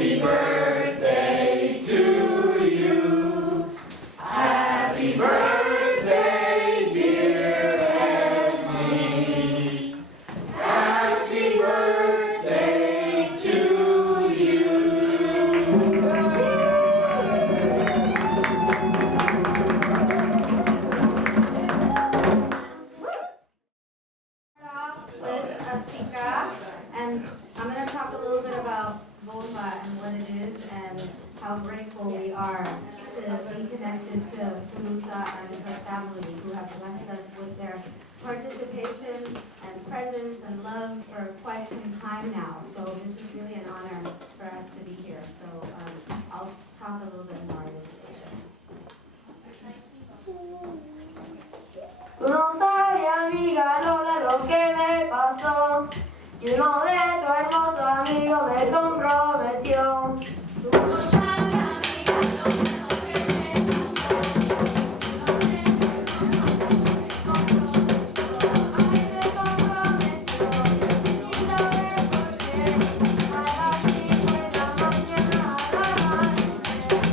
Happy birthday to you. Happy birthday, dear Essie. Happy birthday to you. With Sika, and I'm going to talk a little bit about bomba and what it is and how grateful we are to be connected to Forooza and her family who have blessed us with their participation and presence and love for quite some time now. So this is really an honor for us to be here. So I'll talk a little bit more later. Tú no sabes, amiga Lola, lo que me pasó. Y uno de tus hermosos amigos me comprometió. Tú no sabes, amiga Lola, lo que me pasó. Ay, me comprometió. Y sabes por qué. A las 5 de la mañana a la amanecer.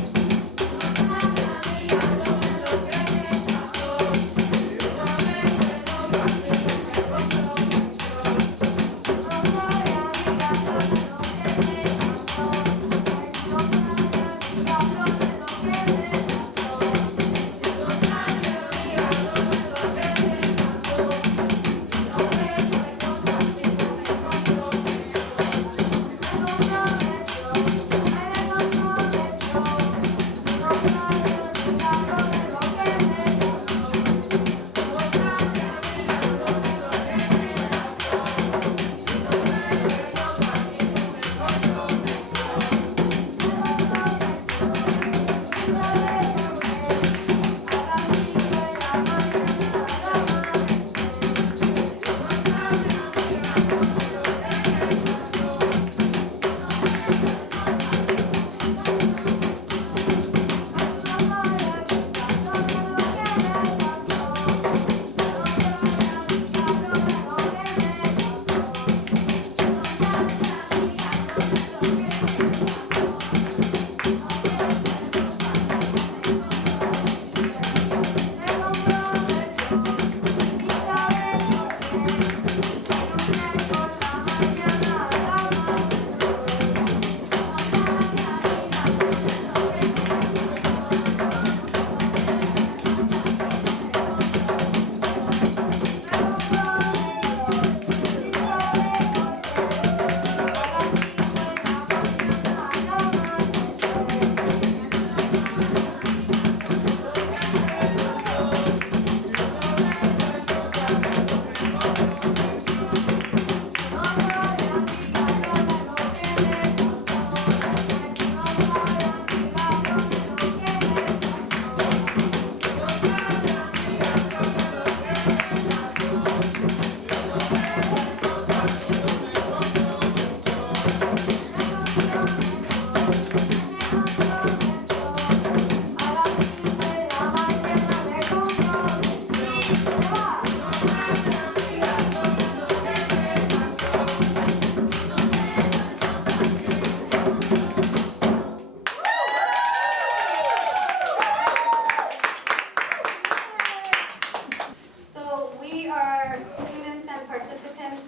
Tú no sabes, amiga Lola, lo que me pasó.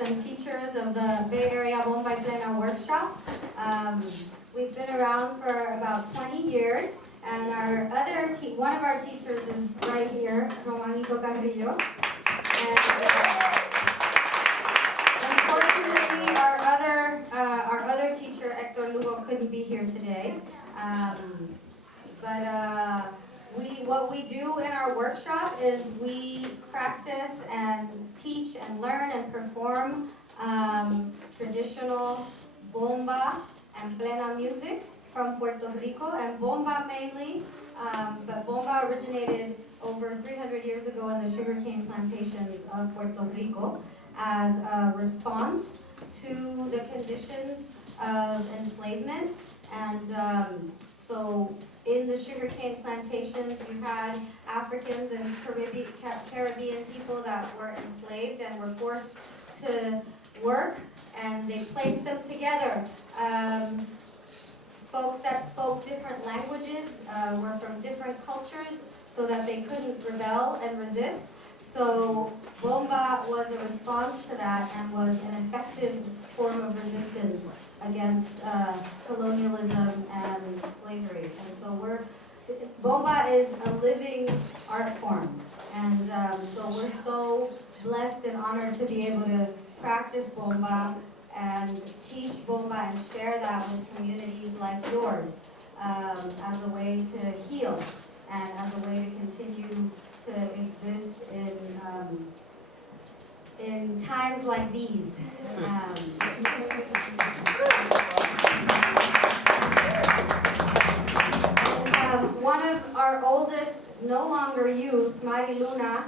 And teachers of the Bay Area Bomba y Plena workshop. We've been around for about 20 years, and one of our teachers is right here, Romanito Carrillo. And unfortunately, our other teacher, Hector Lugo, couldn't be here today. What we do in our workshop is we practice and teach and learn and perform traditional bomba and plena music from Puerto Rico, and bomba mainly, but bomba originated over 300 years ago in the sugarcane plantations of Puerto Rico as a response to the conditions of enslavement. And so in the sugarcane plantations, you had Africans and Caribbean people that were enslaved and were forced to work, and they placed them together folks that spoke different languages, were from different cultures, so that they couldn't rebel and resist. So bomba was a response to that and was an effective form of resistance against colonialism and slavery. And so bomba is a living art form. And so we're so blessed and honored to be able to practice bomba and teach bomba and share that with communities like yours as a way to heal and as a way to continue to exist in times like these. One of our oldest, no longer youth, Mari Luna,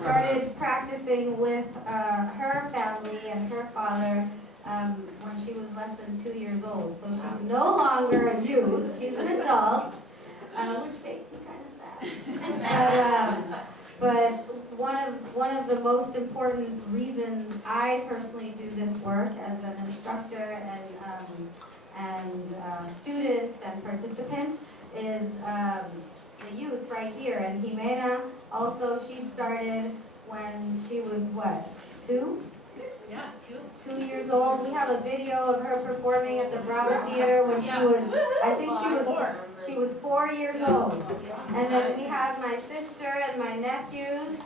started practicing with her family and her father when she was less than 2 years old. So she's no longer a youth, she's an adult, which makes me kind of sad. But one of the most important reasons I personally do this work as an instructor and student and participant is the youth right here. And Jimena also, she started when she was what, 2? Yeah, 2. 2 years old. We have a video of her performing at the Bravo Theater when she was, I think she was 4 years old. And then we have my sister and my nephews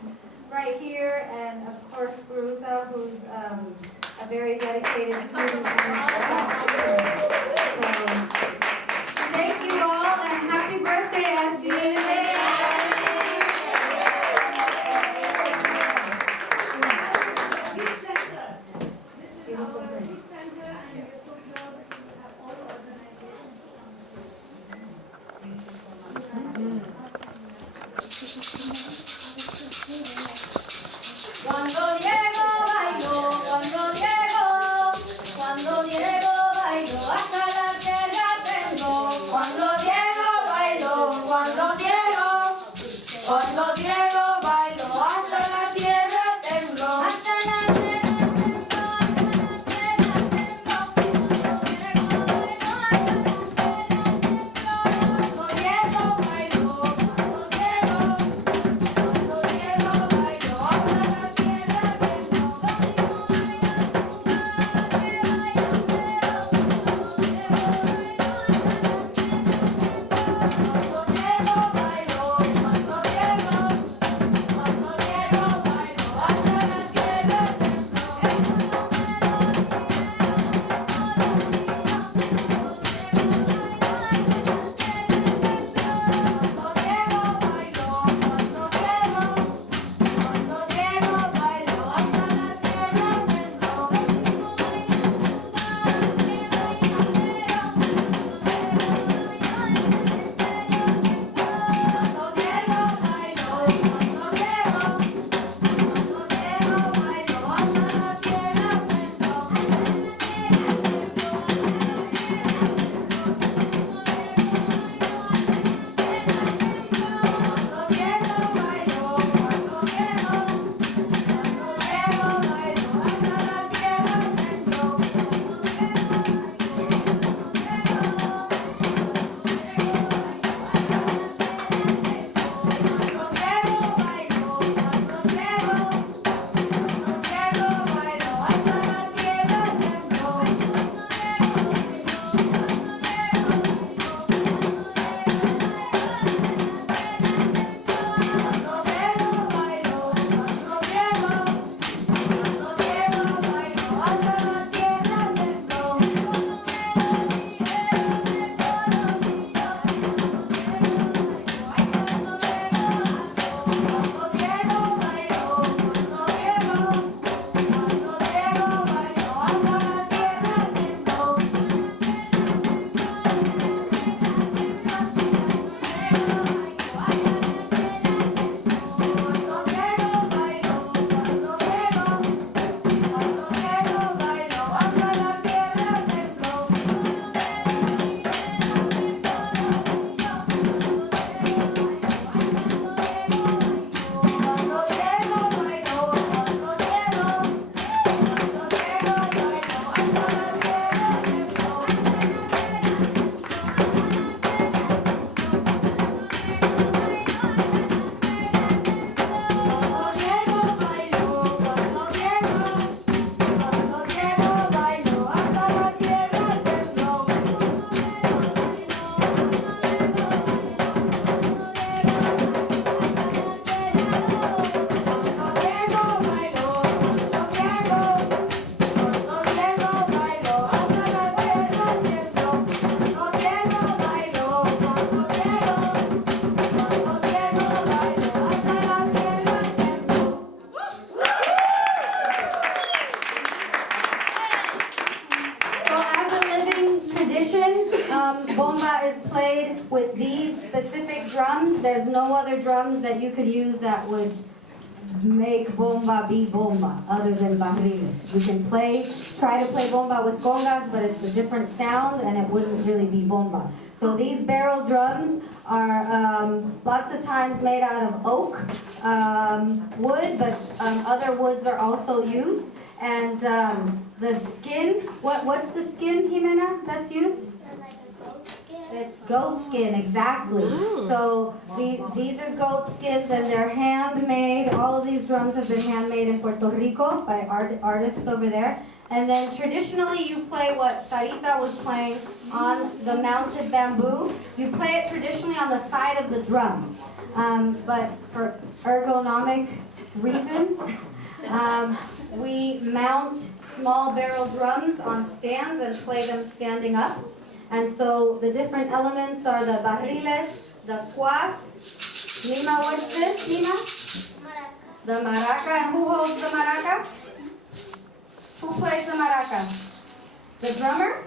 right here, and of course Forooza, who's a very dedicated student. So, thank you all, and happy birthday, Essie. Cuando Diego bailó, Bomba is played with these specific drums. There's no other drums that you could use that would make bomba be bomba other than barriles. We can try to play bomba with congas, but it's a different sound and it wouldn't really be bomba. So these barrel drums are lots of times made out of oak wood, but other woods are also used. And the skin, what's the skin, Jimena, that's used? Like a goat skin. It's goat skin, exactly. So these are goat skins and they're handmade. All of these drums have been handmade in Puerto Rico by artists over there. And then traditionally you play what Sarita was playing on the mounted bamboo. You play it traditionally on the side of the drum. But for ergonomic reasons, we mount small barrel drums on stands and play them standing up. And so the different elements are the barriles, the cuas. Nima, what's this, Nima? Maraca. The maraca. And who holds the maraca? Who plays the maraca? The drummer?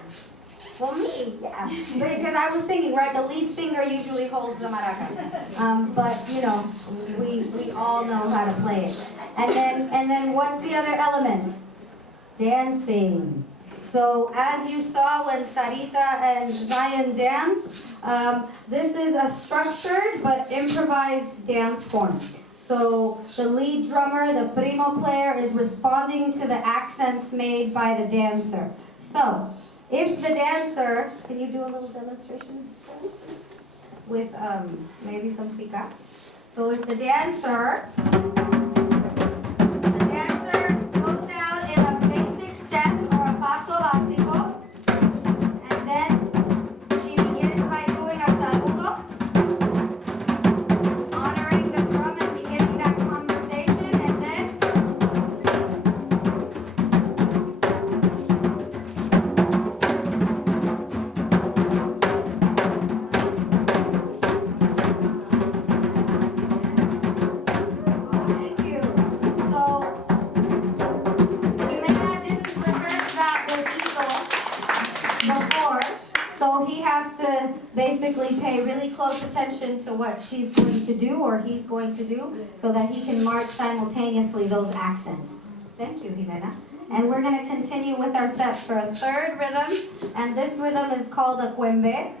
Well, me, yeah. Because I was singing, right? The lead singer usually holds the maraca. But, you know, we all know how to play it. And then what's the other element? Dancing. So as you saw when Sarita and Zion danced, this is a structured but improvised dance form. So the lead drummer, the primo player, is responding to the accents made by the dancer. So if the dancer, can you do a little demonstration with maybe some sika? So if the dancer goes out in a basic step or a paso básico, and then she begins by doing a saludo, honoring the drum and beginning that conversation, and then thank you. So Jimena didn't rehearse that with Eagle before, so he has to basically pay really close attention to what she's going to do or he's going to do so that he can mark simultaneously those accents. Thank you, Jimena. And we're going to continue with our set for a third rhythm, and this rhythm is called a cuembe.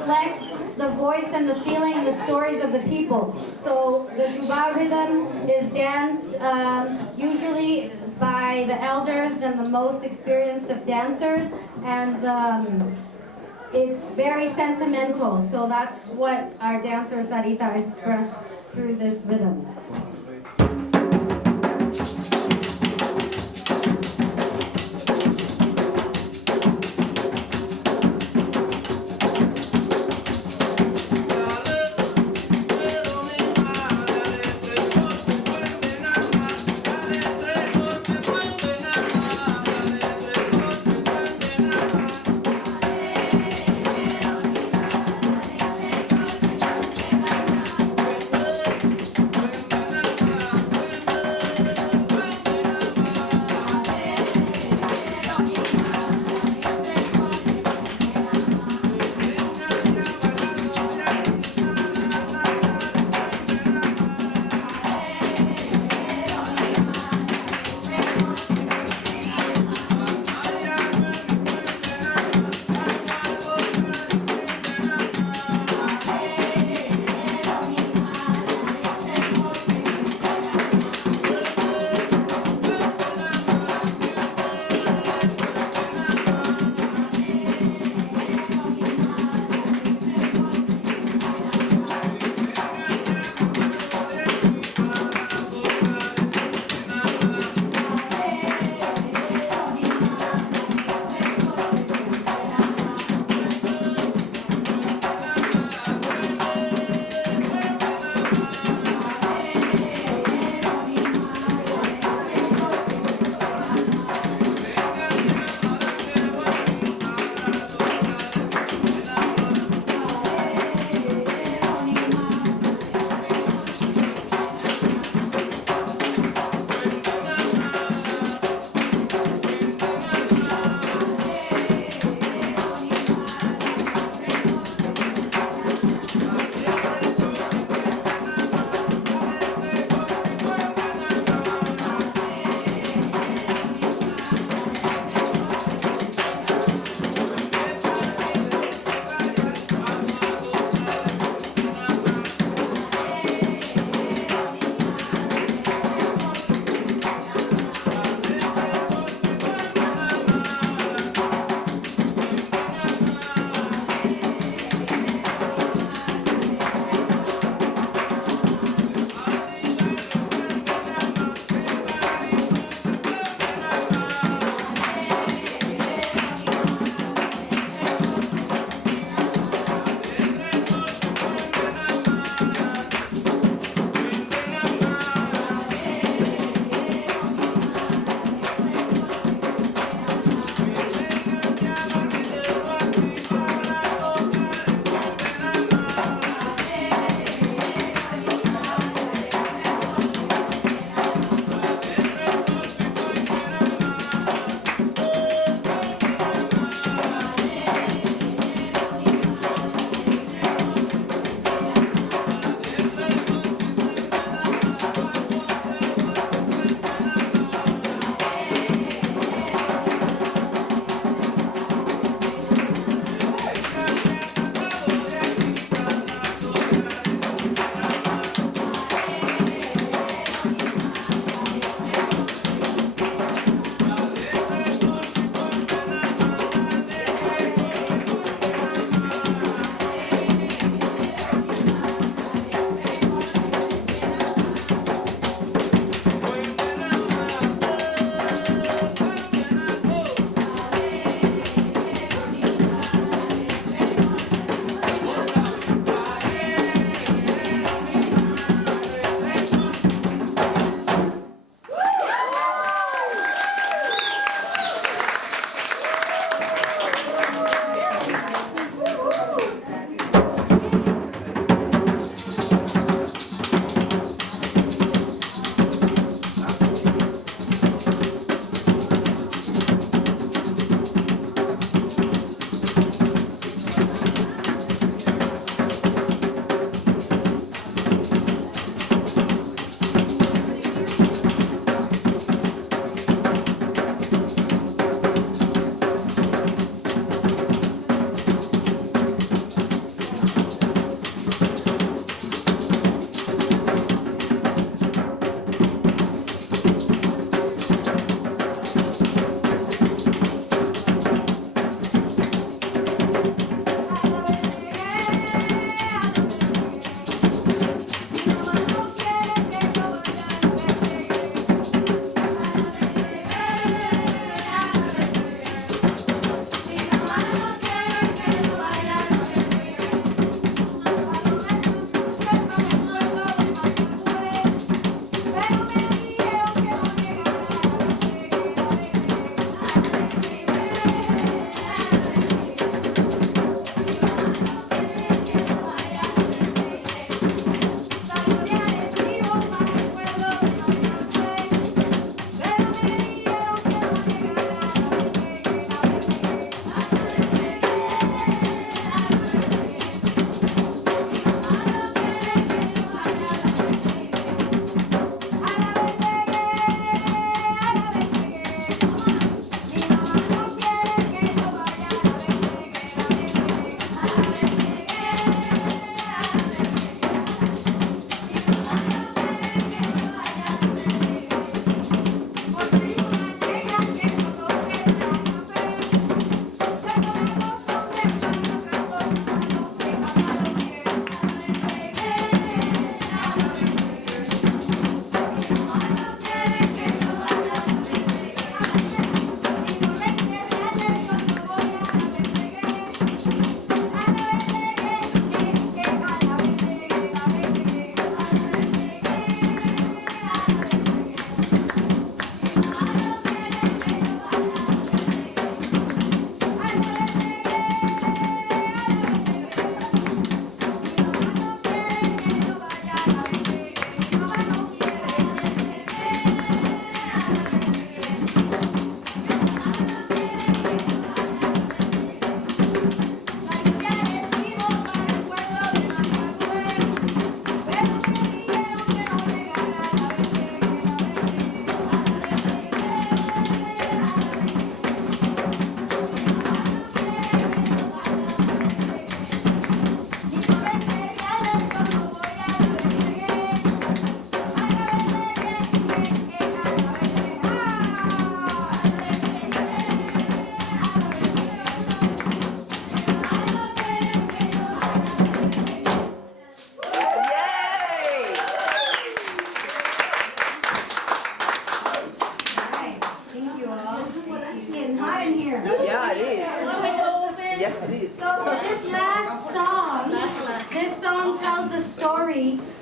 reflect the voice and the feeling and the stories of the people. So the Juba rhythm is danced usually by the elders and the most experienced of dancers, and it's very sentimental. So that's what our dancer Sarita expressed through this rhythm.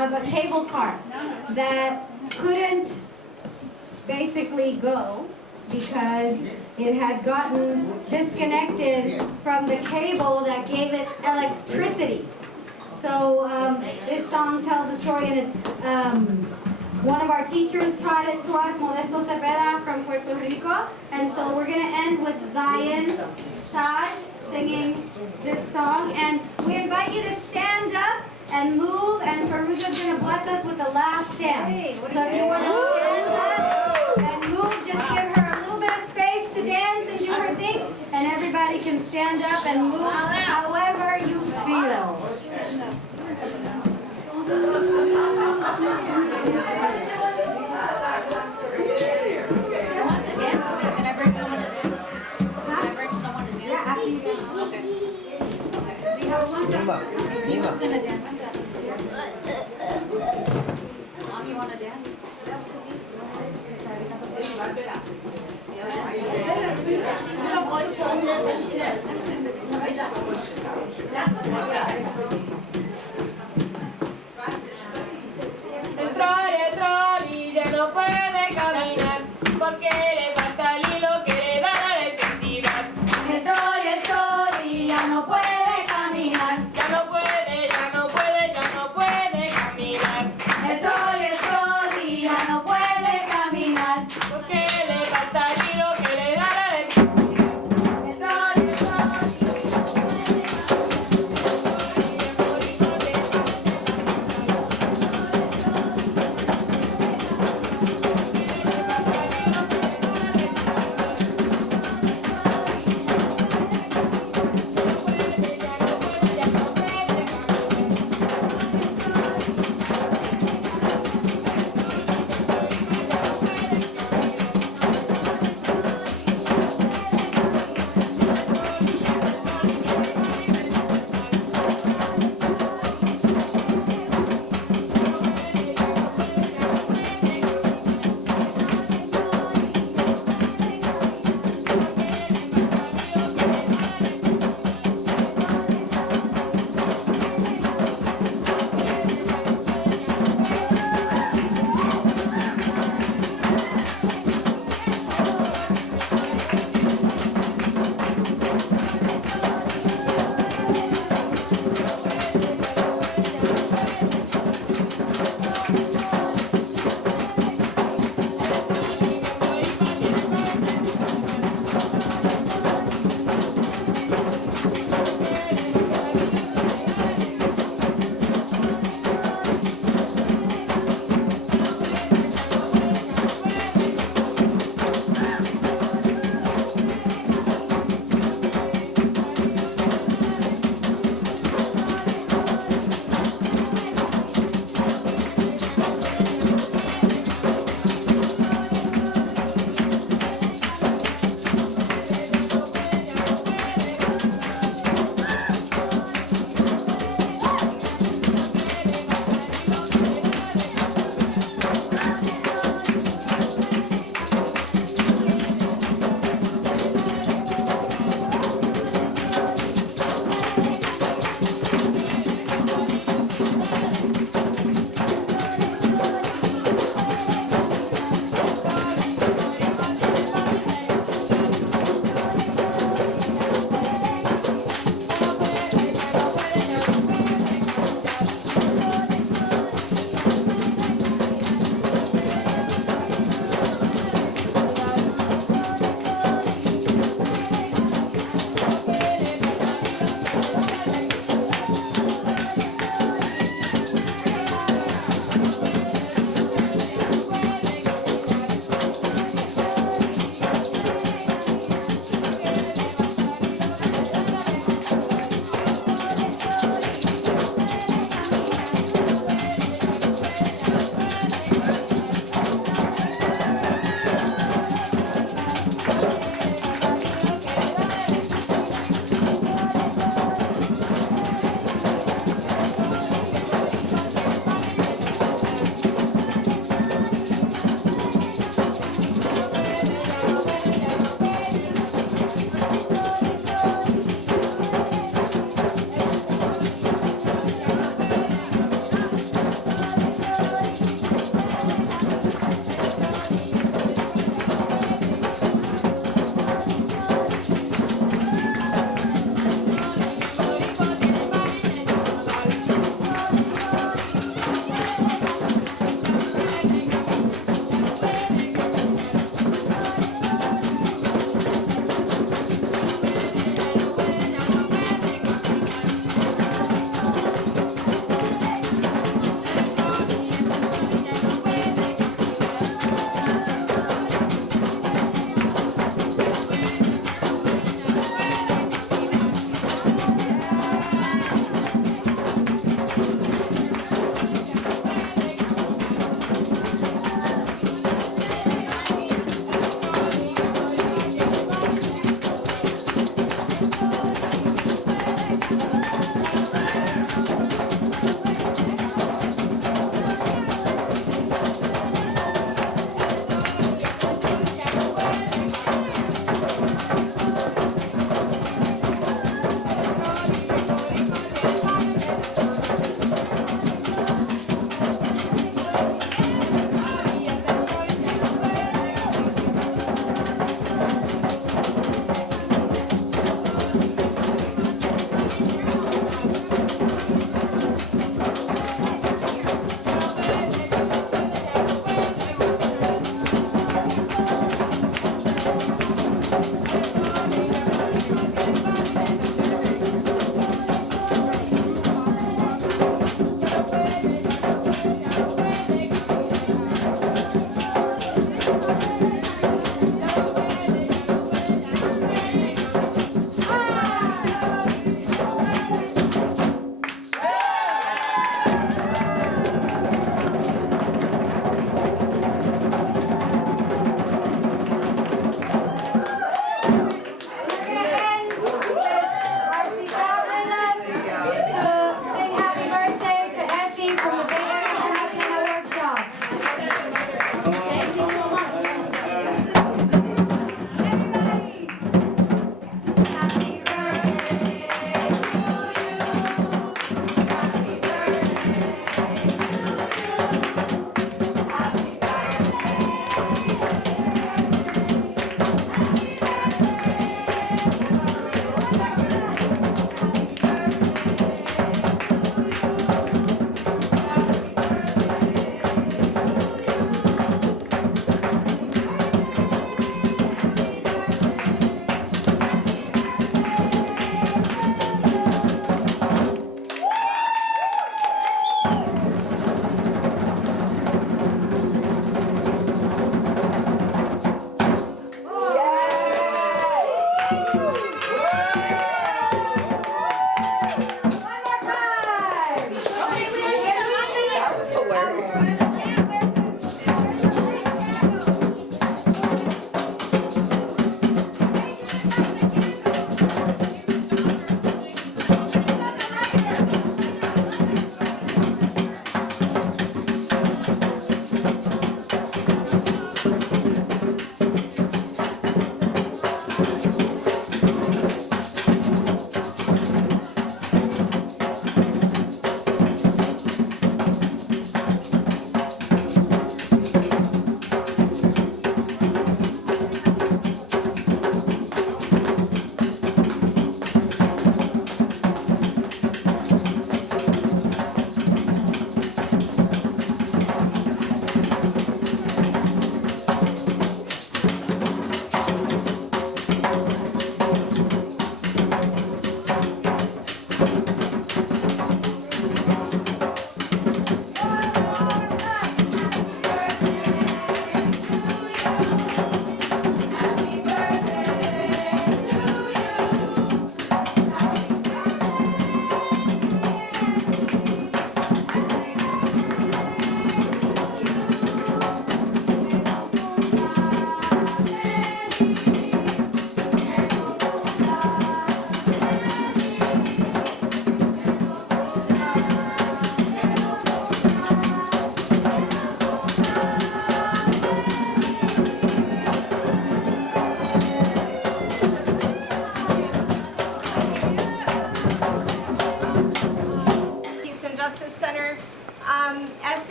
of a cable car that couldn't basically go because it had gotten disconnected from the cable that gave it electricity. So this song tells the story, and it's one of our teachers taught it to us, Modesto Cepeda from Puerto Rico. And so we're going to end with Zion Taj singing this song. And we invite you to stand up and move, and Forooza's going to bless us with the last dance. So if you want to stand up and move, just give her a little bit of space to dance and do her thing. And everybody can stand up and move however you feel. Can I bring someone to dance? Can I bring someone to dance? Yeah, after you dance. Okay. We have one Who's gonna dance? Mom, you wanna dance? Essie should have voice on it, but she doesn't. El trole ya no puede caminar porque le falta el hilo que le da la electricidad. El Troy ya no puede caminar. Ya no puede, ya no puede, ya no puede caminar El Troy ya no puede caminar. porque le falta el hilo que le da la electricidad. El Troy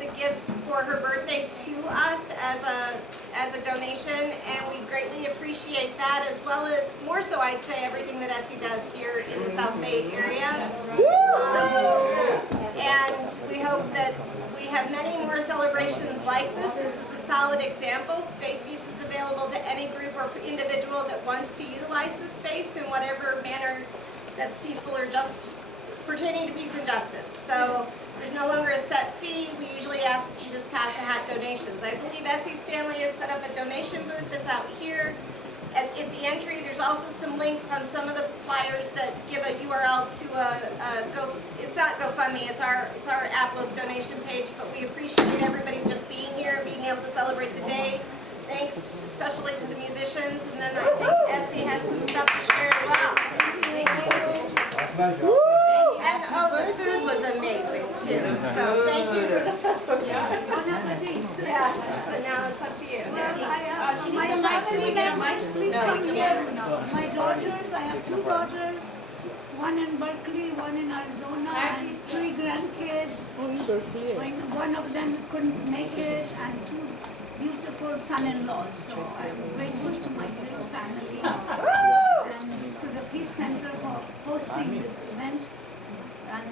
the gifts for her birthday to us as a donation, and we greatly appreciate that, as well as, more so I'd say, everything that Essie does here in the South Bay area. And we hope that we have many more celebrations like this. This is a solid example. Space use is available to any group or individual that wants to utilize the space in whatever manner that's peaceful or just pertaining to peace and justice. So there's no longer a set fee. We usually ask that you just pass a hat donations. I believe Essie's family has set up a donation booth that's out here. At the entry, there's also some links on some of the flyers that give a URL to it's not GoFundMe, it's our Apple's donation page, but we appreciate everybody just being here and being able to celebrate the day. Thanks especially to the musicians, and then I think Essie had some stuff to share as well. Thank you. And the food was amazing too. So thank you for the food. Yeah. So now it's up to you. My family members, please come here. My daughters, I have 2 daughters, one in Berkeley, one in Arizona, and 3 grandkids. One of them couldn't make it, and 2 beautiful son-in-laws. So I'm grateful to my great family and to the Peace Center for hosting this event. And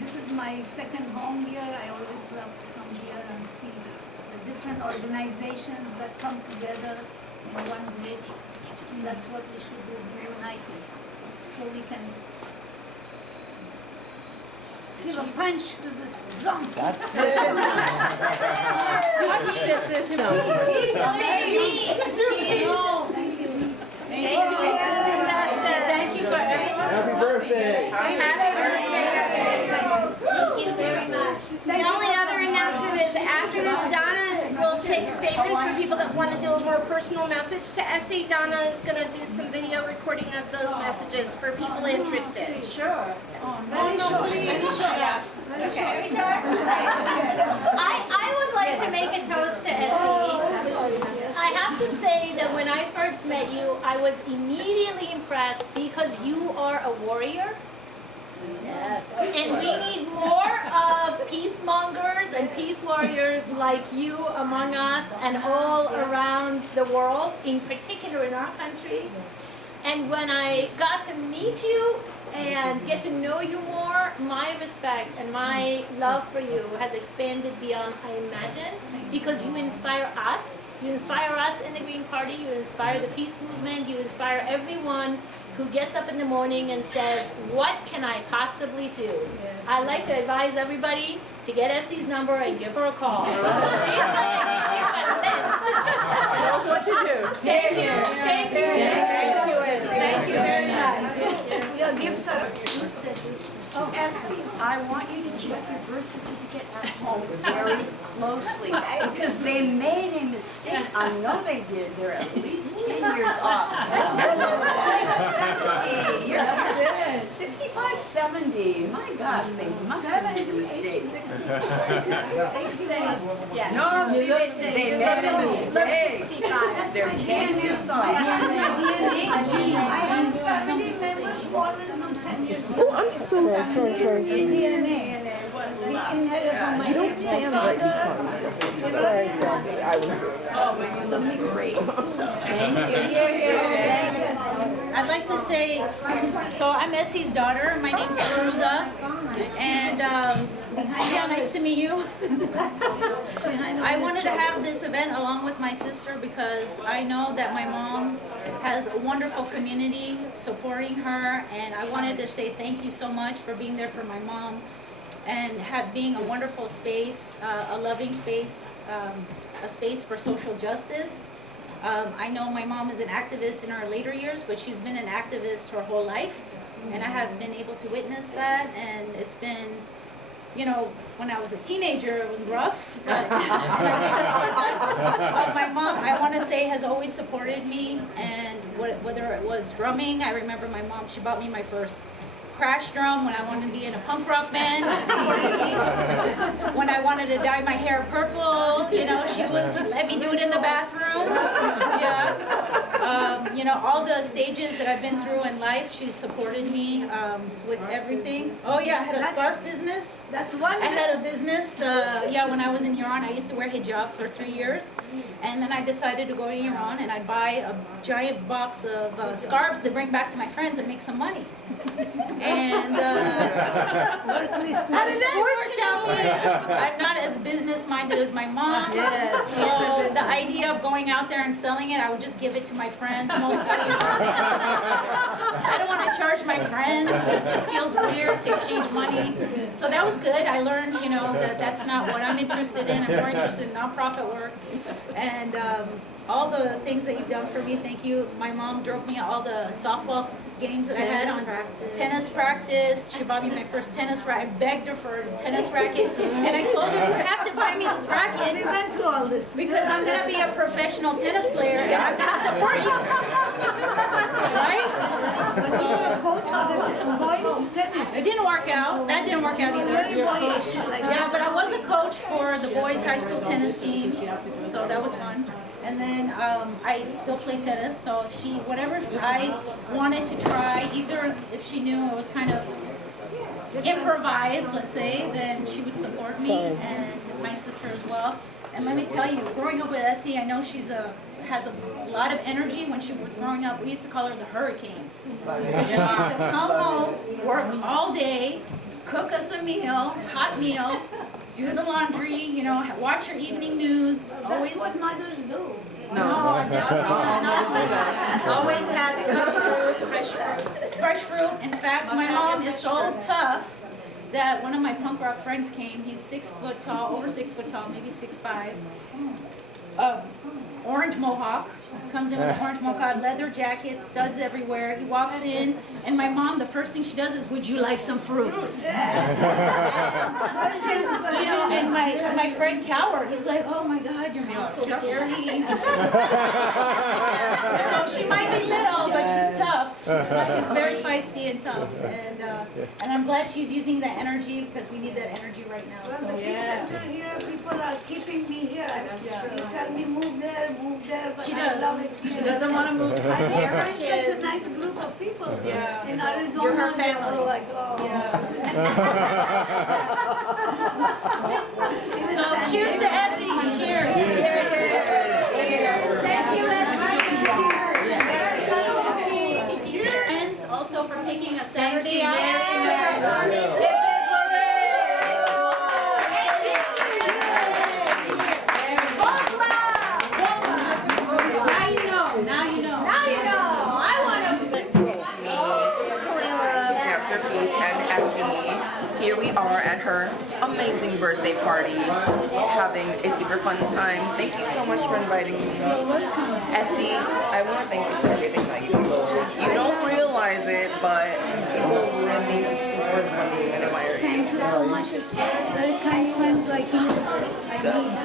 this is my second home here. I always love to come here and see the different organizations that come together in one great. And that's what we should do, be united, so we can give a punch to this drum. That's it. Thank you for everything. Happy birthday. The only other announcement is after this, Donna will take statements for people that want to do a more personal message to Essie. Donna is going to do some video recording of those messages for people interested. Sure. Okay. I would like to make a toast to Essie. I have to say that when I first met you, I was immediately impressed because you are a warrior. Yes. And we need more of peacemongers and peace warriors like you among us and all around the world, in particular in our country. And when I got to meet you and get to know you more, my respect and my love for you has expanded beyond I imagined, because you inspire us. You inspire us in the Green Party, you inspire the peace movement, you inspire everyone who gets up in the morning and says, what can I possibly do? I'd like to advise everybody to get Essie's number and give her a call. She's going to give you a list. That's what you do. Thank you. Thank you. Thank you very much. Your gifts are Essie, I want you to check your birth certificate at home very closely, because they made a mistake. I know they did. They're at least 10 years off. You're 65, 70. My gosh, they must have made a mistake. No, they made a mistake. They're 10 years off. I have family members older than 10 years old. Oh, I'm sorry. DNA. We inherited from my You don't stand right Sorry, Kathy. I was. Oh, but you look great. I'd like to say, so I'm Essie's daughter. My name's Forooza, and yeah, nice to meet you. I wanted to have this event along with my sister because I know that my mom has a wonderful community supporting her, and I wanted to say thank you so much for being there for my mom and being a wonderful space, a loving space, a space for social justice. I know my mom is an activist in her later years, but she's been an activist her whole life, and I have been able to witness that, and it's been, you know, when I was a teenager, it was rough, but, but my mom, I want to say, has always supported me, and whether it was drumming, I remember my mom, she bought me my first crash drum when I wanted to be in a punk rock band. She supported me. When I wanted to dye my hair purple, you know, she was let me do it in the bathroom. Yeah. You know, all the stages that I've been through in life, she's supported me with everything. Oh yeah, I had a scarf business. That's wonderful. I had a business, yeah, when I was in Iran. I used to wear hijab for 3 years. And then I decided to go to Iran and I'd buy a giant box of scarves to bring back to my friends and make some money. And unfortunately, I'm not as business-minded as my mom. Yes. So the idea of going out there and selling it, I would just give it to my friends mostly. I don't want to charge my friends. It just feels weird to exchange money. So that was good. I learned, you know, that that's not what I'm interested in. I'm more interested in nonprofit work. And all the things that you've done for me, thank you. My mom drove me all the softball games that I had on tennis practice. She bought me my first tennis racket. I begged her for a tennis racket. And I told her, you have to buy me this racket. We went through all this. Because I'm going to be a professional tennis player and I'm going to support you. Right? So you're a coach for the boys tennis. It didn't work out. That didn't work out either. Very boyish. Like Yeah, but I was a coach for the boys' high school tennis team. So that was fun. And then I still play tennis. So if she, whatever I wanted to try, either if she knew it was kind of improvised, let's say, then she would support me and my sister as well. And let me tell you, growing up with Essie, I know she's has a lot of energy. When she was growing up, we used to call her the hurricane. Because she used to come home, work all day, cook us a meal, hot meal, do the laundry, you know, watch her evening news. Always. That's what mothers do. No, definitely always had cut fruit, fresh fruit. Fresh fruit. In fact, my mom is so tough that one of my punk rock friends came. He's 6 foot tall, over 6 foot tall, maybe 6'5". Orange mohawk. Comes in with an orange mohawk, leather jacket, studs everywhere. He walks in, and my mom, the first thing she does is, "Would you like some fruits?" You know, and my friend cowered. He's like, "Oh my God, your mom's so scary." So she might be little, but she's tough. She's very feisty and tough, and I'm glad she's using that energy because we need that energy right now. From So the peace center here, people are keeping me here. They tell me move there, but She I does. love it She here. doesn't want to move to I here. find such a nice group of people in Arizona. You're her they're family. all like, oh. So cheers to Essie. Cheers. Thank you, Friends, also for taking a Saturday out. Now you know. Kalila, Dancer Piece, and Essie. Here we are at her amazing birthday party, having a super fun time. Thank you so much for inviting me. Essie, I want to thank you for everything that you do. You don't realize it, but people really support you and admire you. Thank you so much. It's very kind friends like you. I need.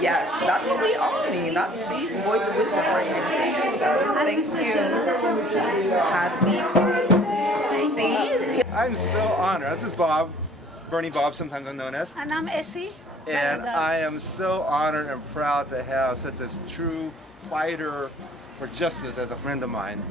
Yes, that's what we all need. That's the voice of wisdom right here. So thank you. Happy birthday. See? I'm so honored. This is Bob, Bernie Bob, sometimes I'm known as. And I'm Essie. And Baradar. I am so honored and proud to have such a true fighter for justice as a friend of mine.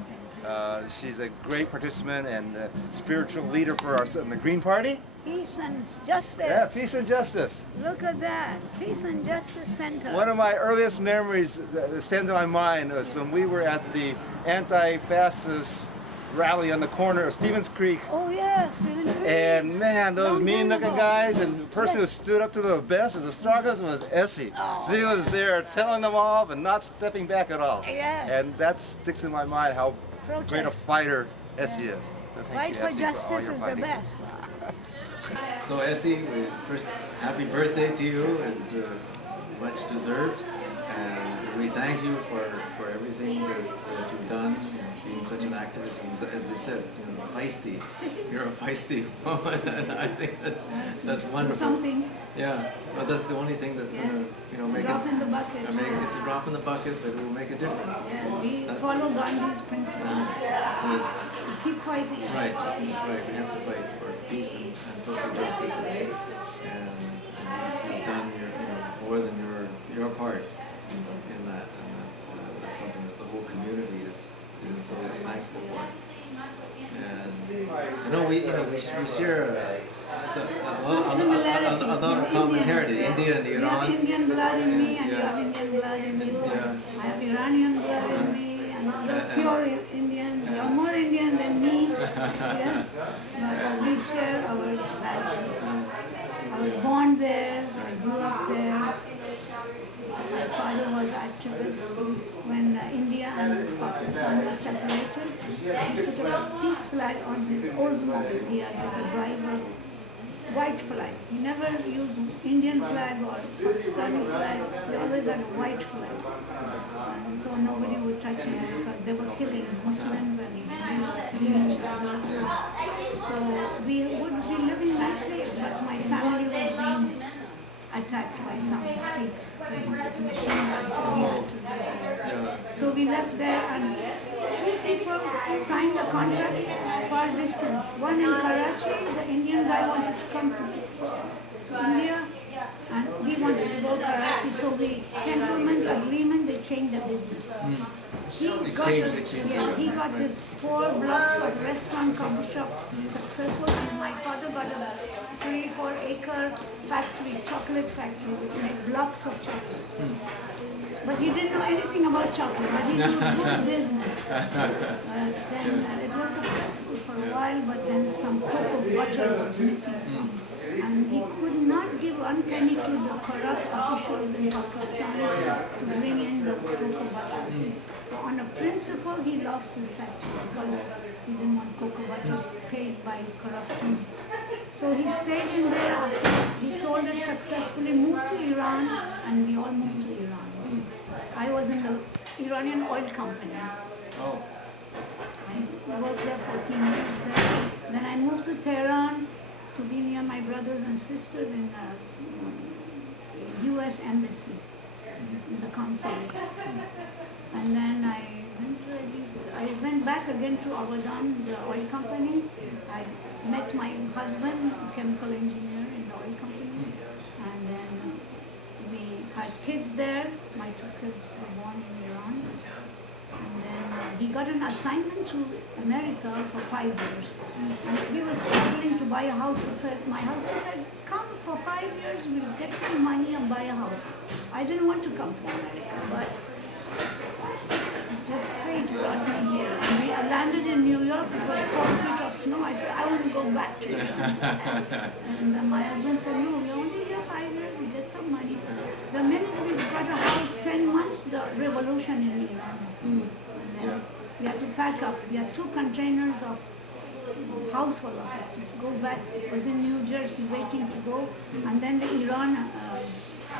She's a great participant and a spiritual leader for us in the Green Party. Peace and Justice. Yeah, peace and justice. Look at that. Peace and Justice Center. One of my earliest memories that stands in my mind was when we were at the anti-fascist rally on the corner of Stevens Creek. Oh, yes. And man, those Long mean time looking ago. guys, and the person who stood up to the best and the strongest was Essie. She was there telling them off and not stepping back at all. Yes. And that sticks in my mind how great a Protest. fighter Essie is. So thank Fight you, for Essie, all justice your is the fighting. best. So Essie, first, happy birthday to you. It's much deserved. And we thank you for everything that you've done, being such an activist, and as they said, feisty. You're a feisty woman, and I think that's wonderful. Something. Yeah, but that's the only thing that's going to make Drop it. in the bucket. It's a drop in the bucket, but it will make a difference. Yeah, we That's- follow Gandhi's principle Yes. to keep fighting. Right. We have to fight for peace and social justice, and you've done more than your part in that, and that's something that the whole community is we share a lot of common heritage. India and You have Iran. Indian blood in me, and you Yeah. have Indian blood in you. Yeah. I have Iranian blood in me, and you're pure Indian. You're more Indian than me. Yeah. But we share our values. I was born there. I grew up there. My father was activist when India and Pakistan were separated. He put a peace flag on his Oldsmobile here with the driver, white flag. He never used Indian flag or Pakistani flag. He always had a white flag. And so nobody would touch him because they were killing Muslims and killing each other. So we would be living nicely, but my family was being attacked by some Sikhs with machine guns, so we had to leave. So we left there, and two people signed a contract far distance. One in Karachi, the Indian guy wanted to come to India, and we wanted to go to Karachi. So we, gentlemen's agreement, they changed the business. He got this 4 blocks of restaurant, coffee shop successful, and my father got a 3-4 acre factory, chocolate factory, which made blocks of chocolate. But he didn't know anything about chocolate, but he did good business. Then it was successful for a while, but then some cocoa butter was missing. And he could not give one penny to the corrupt officials in Pakistan to bring in the cocoa butter. So on a principle, he lost his factory because he didn't want cocoa butter paid by corruption. So he stayed in there after he sold it successfully, moved to Iran, and we all moved to Iran. I was in the Iranian oil company. Oh. I worked there 14 years there. Then I moved to Tehran to be near my brothers and sisters in the U.S. Embassy, in the consulate. And then I went back again to Abadan, the oil company. I met my husband, chemical engineer in the oil company. And then we had kids there. My 2 kids were born in Iran. And then he got an assignment to America for 5 years. And we were struggling to buy a house. So my husband said, come for 5 years, we'll get some money and buy a house. I didn't want to come to America, but just fate brought me here. And we landed in New York. It was 4 feet of snow. I said, I want to go back to Iran. And my husband said, no, we're only here 5 years, we get some money. The minute we got a house, 10 months, the revolution in Iran. And then we had to pack up. We had 2 containers of household of it to go back. It was in New Jersey waiting to go. And then the Iran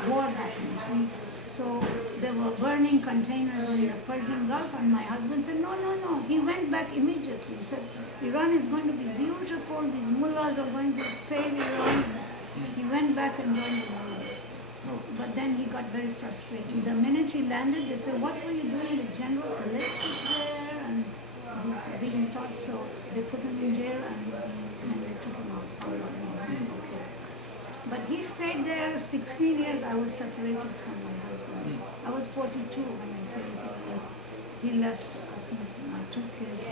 war happened. So there were burning containers in the Persian Gulf, and my husband said, no, no, no. He went back immediately. He said, Iran is going to be beautiful. These mullahs are going to save Iran. He went back and joined the mullahs. But then he got very frustrated. The minute he landed, they said, what were you doing? The general elected there, and he's being taught. So they put him in jail, and they took him out. He's okay. But he stayed there 16 years. I was separated from my husband. I was 42 when I came here. He left us with my 2 kids.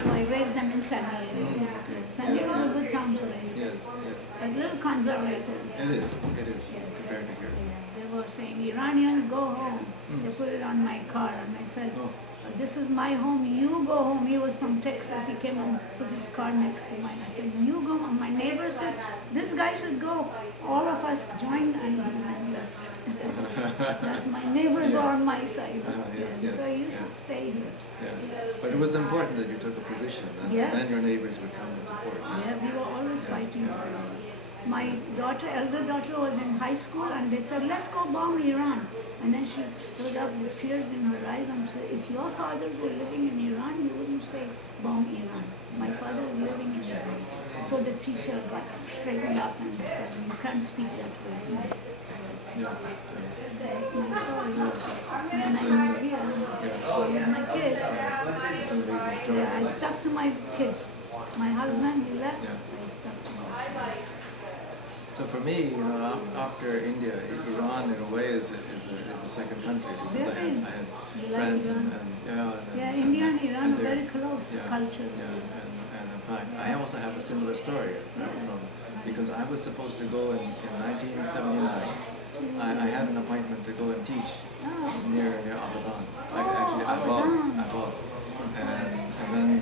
So I raised them in San Diego. San Diego is a good town to raise them. Yes, yes. A little conservative. It is, compared to here. They were saying, Iranians, go home. They put it on my car, and I said, this is my home, you go home. He was from Texas. He came and put his car next to mine. I said, you go home. My neighbor said, this guy should go. All of us joined, and he left. That's my neighbors were on my side. So you should stay here. Yeah. But it was important that you took a position, and then your neighbors would come and support you. Yeah, we were always fighting for it. My elder daughter was in high school, and they said, let's go bomb Iran. And then she stood up with tears in her eyes and said, if your fathers were living in Iran, you wouldn't say bomb Iran. My father was living in Iran. So the teacher got straightened up and said, you can't speak that way. That's my story. And then I moved here with my kids. It's an amazing story. Yeah, I stuck to my kids. My husband, he left, I stuck to my kids. So for me, after India, Iran in a way is a second country because I had friends and India and Iran are very close culture. Yeah, and in fact, I also have a similar story because I was supposed to go in 1979. I had an appointment to go and teach near Abadan. Actually, I was. And then